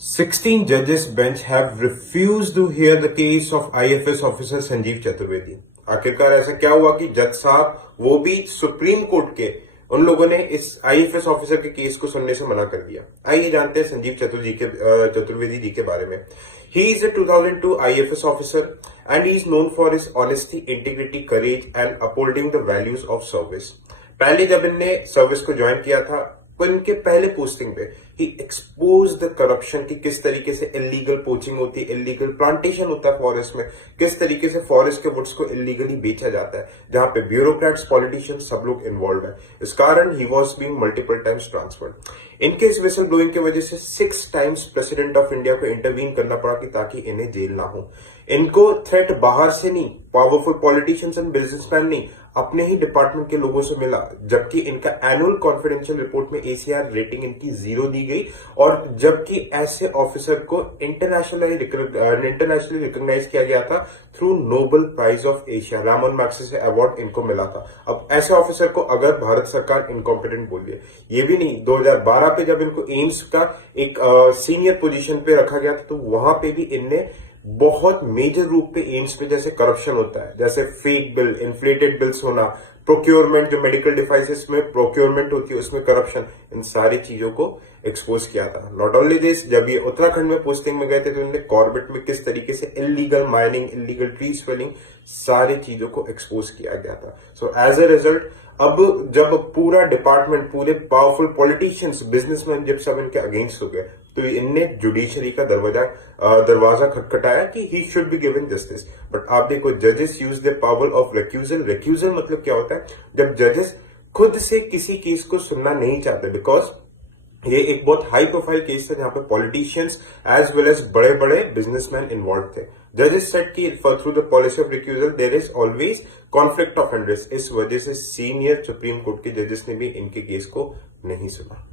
16 judges bench have refused to hear the case of IFS officer Sanjeev Chaturvedi. आखिरकार ऐसा क्या हुआ कि जज साहब वो भी सुप्रीम कोर्ट के उन लोगों ने इस आईएफएस ऑफिसर के केस को सुनने से मना कर दिया। आइए जानते हैं संजीव चतुर्वेदी जी के बारे में। He is a 2002 IFS officer and he is known for his honesty, integrity, courage and upholding the values of service। पहले जब इनने सर्विस को ज्वाइन किया था तो इनके पहले पोस्टिंग पे ही एक्सपोज द करप्शन की किस तरीके से इलीगल पोचिंग होती है, इलीगल प्लांटेशन होता है फॉरेस्ट में, किस तरीके से फॉरेस्ट के वुड्स को इलीगली बेचा जाता है, जहां पे ब्यूरोक्रेट्स, पॉलिटिशियंस सब लोग इन्वॉल्व है। इस कारण he was being multiple times transferred. इनके इस विसल ब्लोइंग की वजह से 6 टाइम्स प्रेसिडेंट ऑफ इंडिया को इंटरवीन करना पड़ा कि ताकि इन्हें जेल ना हो। इनको थ्रेट बाहर से नहीं, पावरफुल पॉलिटिशियंस एंड बिजनेसमैन नहीं, अपने ही डिपार्टमेंट के लोगों से मिला। जबकि इनका एनुअल कॉन्फिडेंशियल रिपोर्ट में एसीआर रेटिंग इनकी 0 दी गई और जबकि ऐसे ऑफिसर को इंटरनेशनली रिकॉग्नाइज किया गया था through Nobel prize of Asia, Raman Magsaysay award इनको मिला था। अब ऐसे ऑफिसर को अगर भारत सरकार इनकॉम्पिटेंट बोल दिए, ये भी नहीं, 2012 पे जब इनको एम्स का एक सीनियर पोजीशन पे रखा गया था तो वहां पे भी इनने बहुत मेजर रूप पे एम्स में जैसे करप्शन होता है, जैसे फेक बिल, इन्फ्लेटेड बिल्स होना, प्रोक्योरमेंट, जो मेडिकल डिवाइसेस में प्रोक्योरमेंट होती है उसमें करप्शन, इन सारी चीजों को एक्सपोज किया था। नॉट ओनली दिस, जब ये उत्तराखंड में पोस्टिंग में गए थे तो इन्होंने कॉर्बेट में किस तरीके से illegal mining, illegal tree swelling, सारी चीजों को एक्सपोज किया गया था। सो एज ए रिजल्ट अब जब पूरा डिपार्टमेंट, पूरे पावरफुल पॉलिटिशियंस, बिजनेसमैन जब सब इनके अगेंस्ट हो गए तो इनने जुडिशरी का दरवाजा खटखटाया कि he should be given justice. But आप देखो, जजेस use the power of recusal. Recusal मतलब क्या होता है? जब जजेस खुद से किसी केस को सुनना नहीं चाहते, बिकॉज ये एक बहुत हाई प्रोफाइल केस था जहां पे पॉलिटिशियंस एज वेल एज बड़े बड़े बिजनेसमैन इन्वॉल्व थे। जजेस सेड कि through the policy of recusal there is always conflict of interest. इस वजह से सीनियर सुप्रीम कोर्ट के जजेस ने भी इनके केस को नहीं सुना।